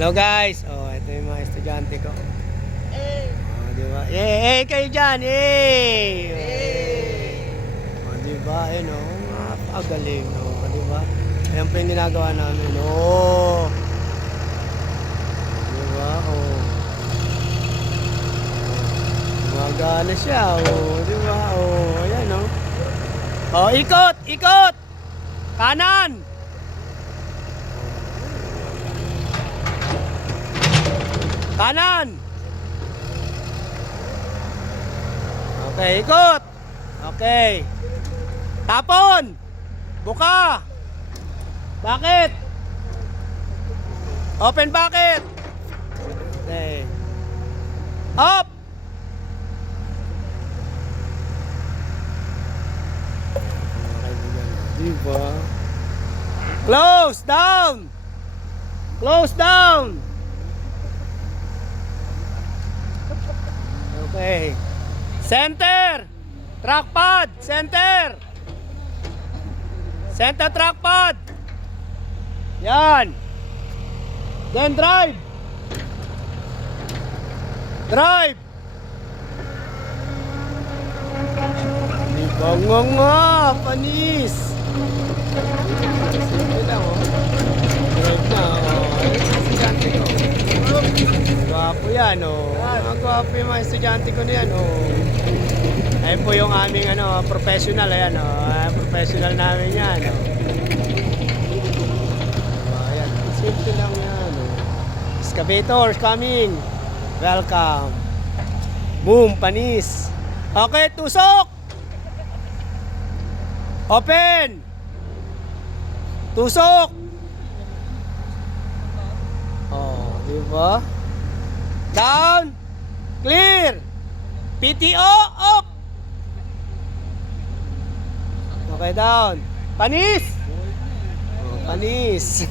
Hello guys. Oh, ito yung mga estudyante ko. Oh, di ba? Kayo dyan. Oh, di ba? Ayun oh, napakagaling. Oh, di ba? Ayan pa yung ginagawa namin. Oh. Di ba? Oh. Gumagana siya. Oh, di ba? Oh, ayan oh. Oh, ikot, ikot. Kanan. Kanan. Okay, ikot. Okay. Tapon. Buka. Bakit? Open bucket. Okay. Up. Diba? Close down. Close down. Okay. Center. Trackpad. Center. Center trackpad. Yan. Then drive. Drive. Diba nga, panis. Simple lang oh. Drive na oh. Estudyante ko. Gwapo yan oh. Gwapo yung mga estudyante ko na yan oh. Ayun po yung aming professional. Ayan oh. Professional namin yan oh. Ayan. Simple lang yan oh. Excavators coming. Welcome. Boom, panis. Okay, tusok. Open. Tusok. Oh, di ba? Down. Clear. PTO up. Okay, down. Panis. Oh, panis.